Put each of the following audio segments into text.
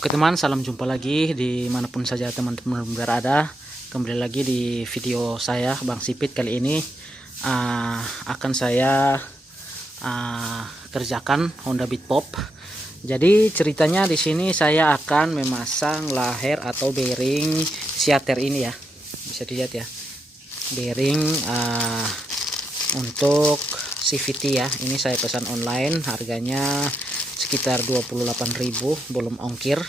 Oke teman, salam jumpa lagi dimanapun saja teman-teman berada. Kembali lagi di video saya Bang Sipit. Kali ini akan saya kerjakan Honda Beat Pop. Jadi ceritanya di sini saya akan memasang laher atau bearing siater ini ya. Bisa dilihat ya, bearing untuk CVT ya. Ini saya pesan online, harganya sekitar 28.000 belum ongkir.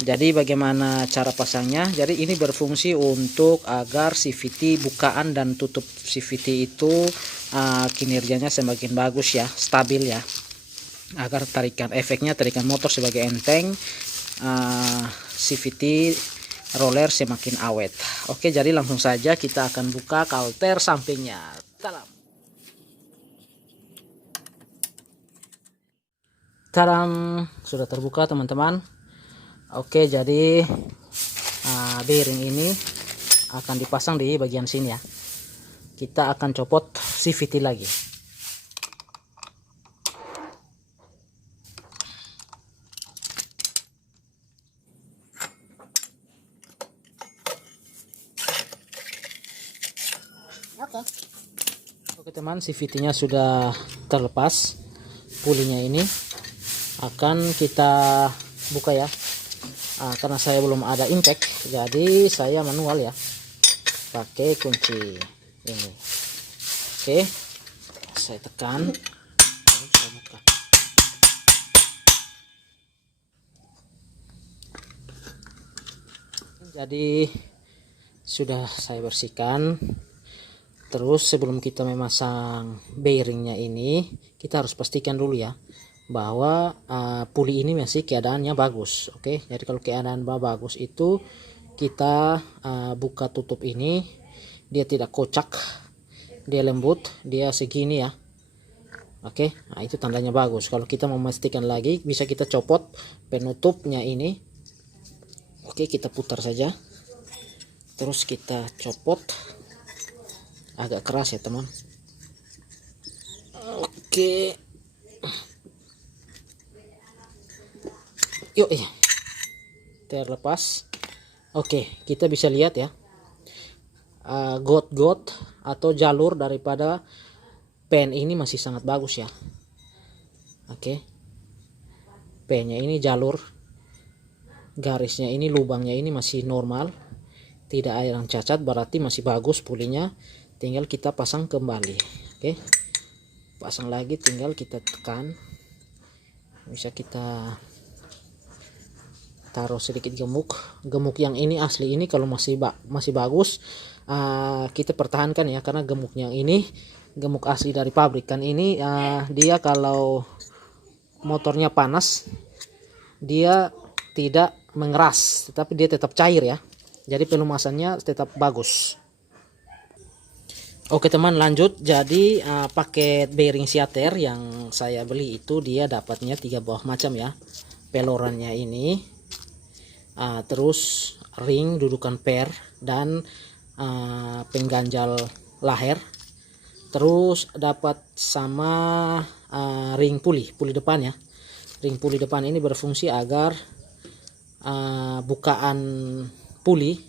Jadi bagaimana cara pasangnya? Jadi ini berfungsi untuk agar CVT bukaan dan tutup CVT itu kinerjanya semakin bagus ya, stabil ya, agar efeknya tarikan motor sebagai enteng, CVT roller semakin awet. Oke, jadi langsung saja kita akan buka kalter sampingnya. Taram, sudah terbuka teman-teman. Oke, jadi bearing ini akan dipasang di bagian sini ya. Kita akan copot CVT lagi. Oke teman, CVT-nya sudah terlepas. Pulinya ini akan kita buka ya. Karena saya belum ada impact, jadi saya manual ya, pakai kunci ini. Oke, saya tekan, lalu saya buka. Jadi sudah saya bersihkan. Terus sebelum kita memasang bearingnya ini, kita harus pastikan dulu ya bahwa puli ini masih keadaannya bagus. Oke, jadi kalau keadaan bagus itu kita buka tutup ini, dia tidak kocak, dia lembut, dia segini ya. Oke, nah itu tandanya bagus. Kalau kita memastikan lagi, bisa kita copot penutupnya ini. Oke, kita putar saja, terus kita copot. Agak keras ya teman. Oke, yuk ya, terlepas. Oke, kita bisa lihat ya, got atau jalur daripada pen ini masih sangat bagus ya. Oke, pennya ini, jalur garisnya ini, lubangnya ini masih normal, tidak ada yang cacat, berarti masih bagus pulinya. Tinggal kita pasang kembali. Oke, pasang lagi, tinggal kita tekan. Bisa kita taruh sedikit gemuk yang ini asli ini. Kalau masih bagus, kita pertahankan ya, karena gemuknya ini gemuk asli dari pabrik kan. Ini dia kalau motornya panas dia tidak mengeras, tetapi dia tetap cair ya, jadi pelumasannya tetap bagus. Oke teman, lanjut. Jadi paket bearing siater yang saya beli itu dia dapatnya 3 buah macam ya, pelorannya ini, terus ring dudukan per dan pengganjal laher, terus dapat sama ring puli depan ya. Ring puli depan ini berfungsi agar bukaan puli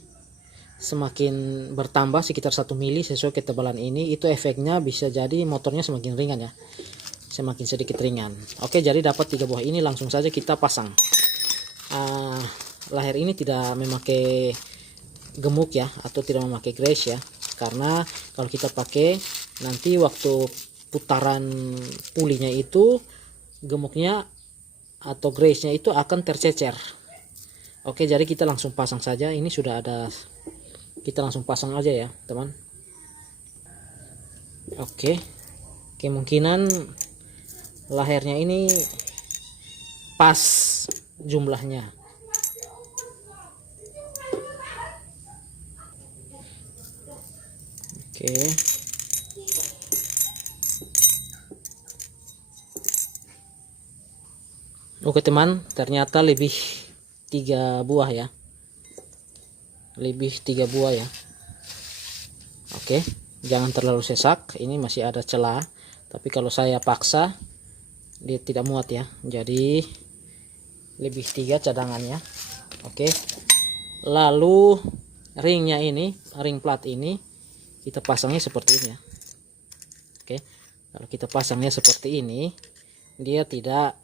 semakin bertambah sekitar 1 mili sesuai ketebalan ini. Itu efeknya bisa jadi motornya semakin ringan ya, semakin sedikit ringan. Oke, jadi dapat 3 buah ini, langsung saja kita pasang. Laher ini tidak memakai gemuk ya, atau tidak memakai grease ya, karena kalau kita pakai nanti waktu putaran pulinya itu gemuknya atau grease nya itu akan tercecer. Oke, jadi kita langsung pasang saja. Ini sudah ada, kita langsung pasang aja ya teman. Oke, kemungkinan lahernya ini pas jumlahnya. Oke teman, ternyata lebih 3 buah ya, lebih 3 buah ya. Oke, jangan terlalu sesak, ini masih ada celah, tapi kalau saya paksa dia tidak muat ya. Jadi lebih 3 cadangannya. Oke, lalu ringnya ini, ring plat ini kita pasangnya seperti ini ya. Oke, kalau kita pasangnya seperti ini, dia tidak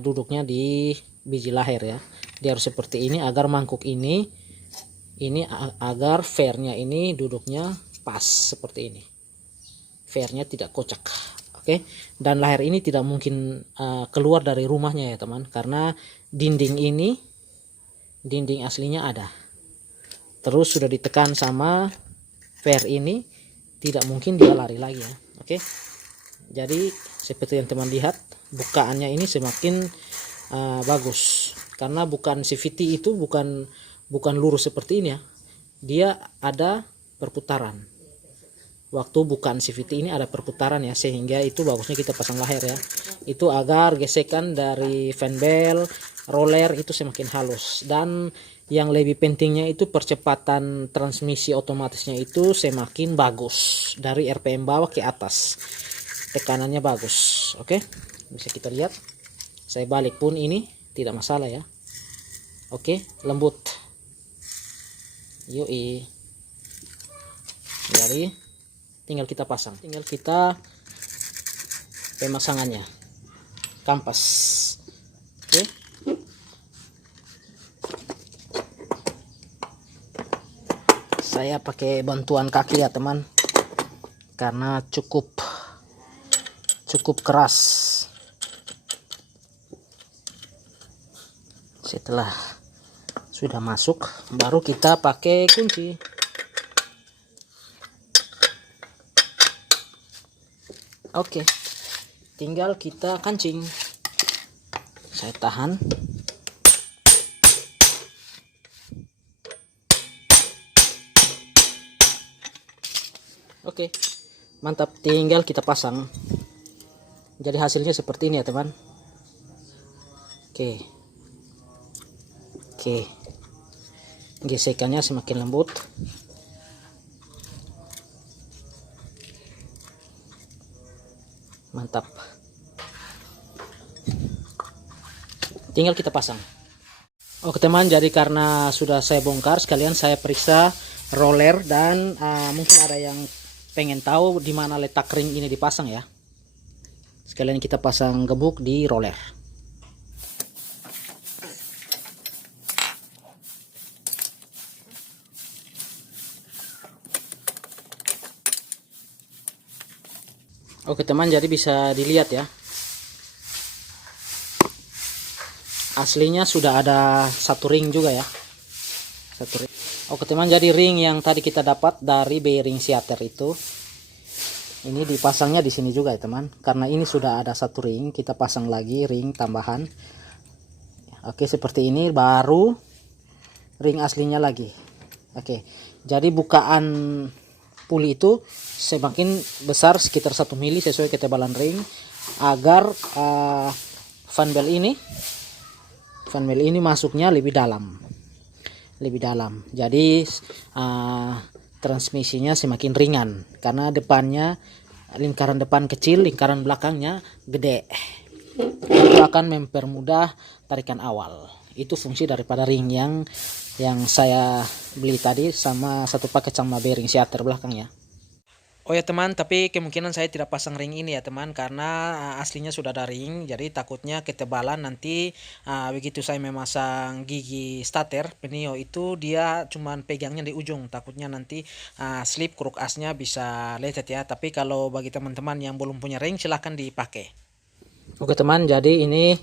duduknya di biji lahir ya. Dia harus seperti ini agar mangkuk ini agar fairnya ini duduknya pas seperti ini, fairnya tidak kocak. Oke, dan lahir ini tidak mungkin keluar dari rumahnya ya teman, karena dinding aslinya ada, terus sudah ditekan sama fair ini, tidak mungkin dia lari lagi ya. Oke, jadi seperti yang teman lihat, bukaannya ini semakin bagus, karena bukan CVT itu bukan lurus seperti ini ya, dia ada perputaran. Waktu bukaan CVT ini ada perputaran ya, sehingga itu bagusnya kita pasang lahir ya, itu agar gesekan dari fan belt roller itu semakin halus, dan yang lebih pentingnya itu percepatan transmisi otomatisnya itu semakin bagus dari RPM bawah ke atas, tekanannya bagus. Oke, bisa kita lihat, saya balik pun ini tidak masalah ya. Oke, lembut. Yoi, jadi tinggal kita pasang, tinggal kita pemasangannya, kampas. Oke, saya pakai bantuan kaki ya teman, karena cukup keras. Setelah sudah masuk, baru kita pakai kunci. Oke, tinggal kita kancing. Saya tahan. Oke, mantap, tinggal kita pasang. Jadi hasilnya seperti ini ya teman. Oke, gesekannya semakin lembut. Mantap, tinggal kita pasang. Oke teman, jadi karena sudah saya bongkar, sekalian saya periksa roller, dan mungkin ada yang pengen tahu di mana letak ring ini dipasang ya. Sekalian kita pasang gebuk di roller. Oke teman, jadi bisa dilihat ya, aslinya sudah ada satu ring juga ya, satu ring. Oke teman, jadi ring yang tadi kita dapat dari bearing seater itu, ini dipasangnya di sini juga ya teman, karena ini sudah ada satu ring, kita pasang lagi ring tambahan. Oke, seperti ini, baru ring aslinya lagi. Oke, jadi bukaan puli itu semakin besar, sekitar 1 mili sesuai ketebalan ring, agar fan belt ini masuknya lebih dalam, jadi transmisinya semakin ringan, karena depannya, lingkaran depan kecil, lingkaran belakangnya gede. Itu akan mempermudah tarikan awal. Itu fungsi daripada ring yang saya beli tadi, sama satu paket sama bearing seater belakangnya. Oh ya teman, tapi kemungkinan saya tidak pasang ring ini ya teman, karena aslinya sudah ada ring, jadi takutnya ketebalan nanti begitu saya memasang gigi starter penio itu, dia cuman pegangnya di ujung, takutnya nanti slip kruk asnya bisa lecet ya. Tapi kalau bagi teman-teman yang belum punya ring, silahkan dipakai. Oke teman, jadi ini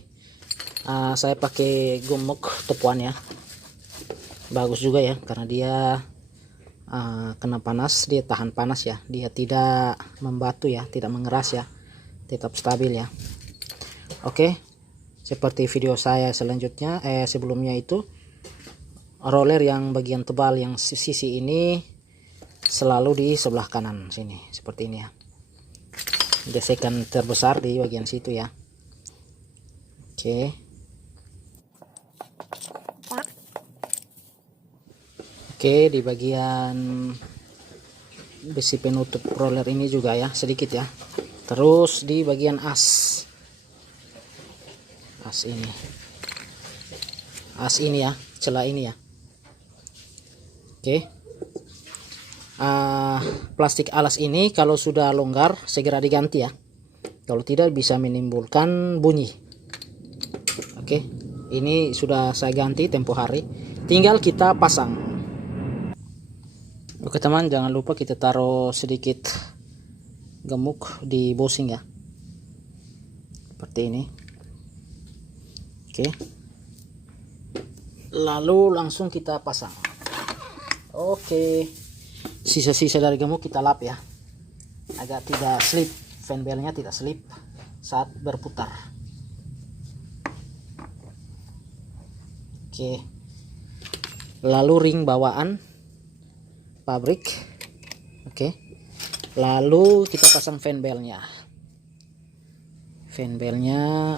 saya pakai gumuk tepuan ya, bagus juga ya, karena dia kena panas, dia tahan panas ya, dia tidak membatu ya, tidak mengeras ya, tetap stabil ya. Oke, seperti video saya selanjutnya, sebelumnya itu, roller yang bagian tebal yang sisi ini selalu di sebelah kanan sini, seperti ini ya, gesekan terbesar di bagian situ ya. Oke, di bagian besi penutup roller ini juga ya, sedikit ya. Terus di bagian as ini as ini ya, celah ini ya. Oke. Plastik alas ini kalau sudah longgar segera diganti ya, kalau tidak bisa menimbulkan bunyi. Oke, ini sudah saya ganti tempo hari, tinggal kita pasang. Oke teman, jangan lupa kita taruh sedikit gemuk di bosing ya, seperti ini. Oke, lalu langsung kita pasang. Oke, sisa-sisa dari gemuk kita lap ya, agar tidak slip, fan belnya tidak slip saat berputar. Oke, lalu ring bawaan pabrik. Oke, lalu kita pasang fan belnya.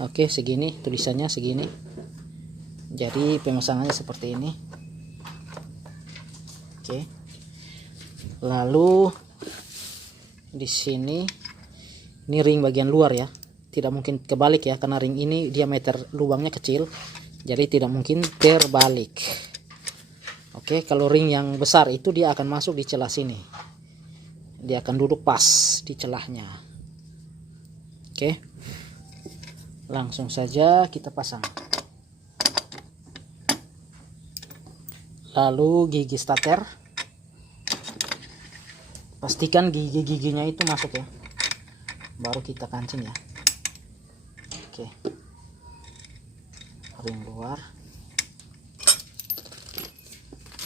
Oke, segini tulisannya segini, jadi pemasangannya seperti ini. Oke, lalu di sini ini ring bagian luar ya, tidak mungkin kebalik ya, karena ring ini diameter lubangnya kecil, jadi tidak mungkin terbalik. Oke, kalau ring yang besar itu dia akan masuk di celah sini, dia akan duduk pas di celahnya. Oke, langsung saja kita pasang. Lalu gigi starter, pastikan gigi-giginya itu masuk ya, baru kita kancing ya. Oke, ring luar,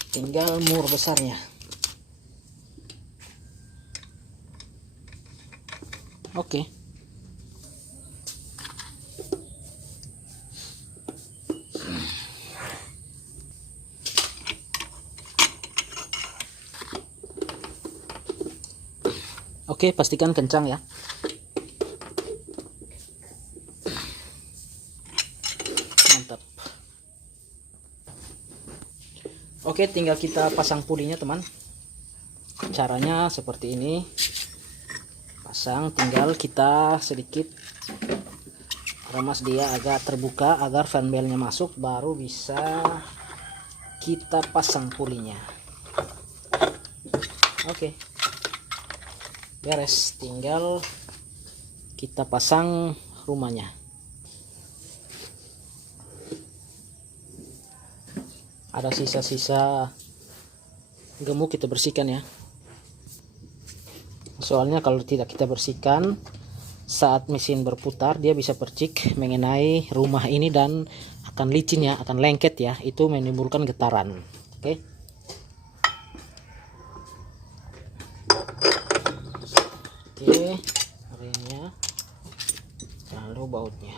tinggal mur besarnya. Oke, oke, pastikan kencang ya. Mantap. Oke, tinggal kita pasang pulinya teman. Caranya seperti ini. Pasang, tinggal kita sedikit remas dia agak terbuka agar fan belnya masuk, baru bisa kita pasang pulinya. Oke, beres, tinggal kita pasang rumahnya. Ada sisa-sisa gemuk kita bersihkan ya, soalnya kalau tidak kita bersihkan saat mesin berputar dia bisa percik mengenai rumah ini dan akan licin ya, akan lengket ya, itu menimbulkan getaran. Oke, ringnya, lalu bautnya.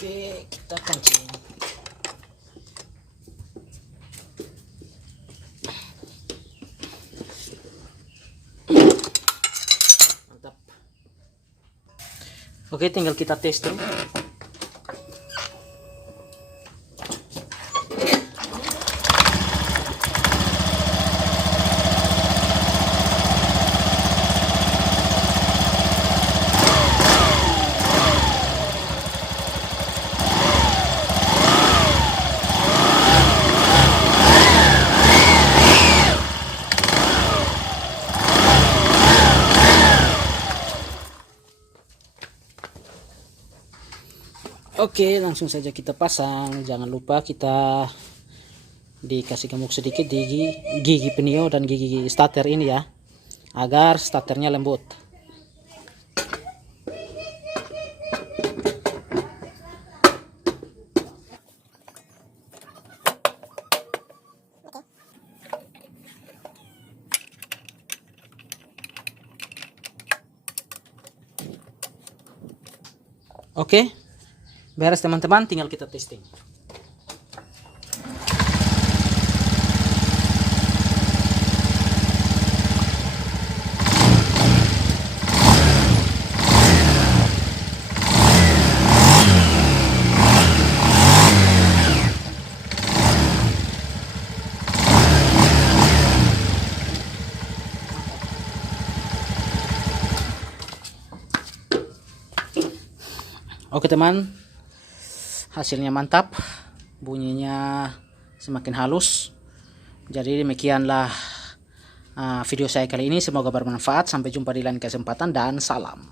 Oke, kita kancing. Mantap. Oke, tinggal kita testing. Oke, langsung saja kita pasang. Jangan lupa kita dikasih gemuk sedikit di gigi penio dan gigi starter ini ya, agar starternya lembut. Oke, beres teman-teman, tinggal kita testing. Oke teman, hasilnya mantap, bunyinya semakin halus. Jadi demikianlah video saya kali ini, semoga bermanfaat. Sampai jumpa di lain kesempatan dan salam.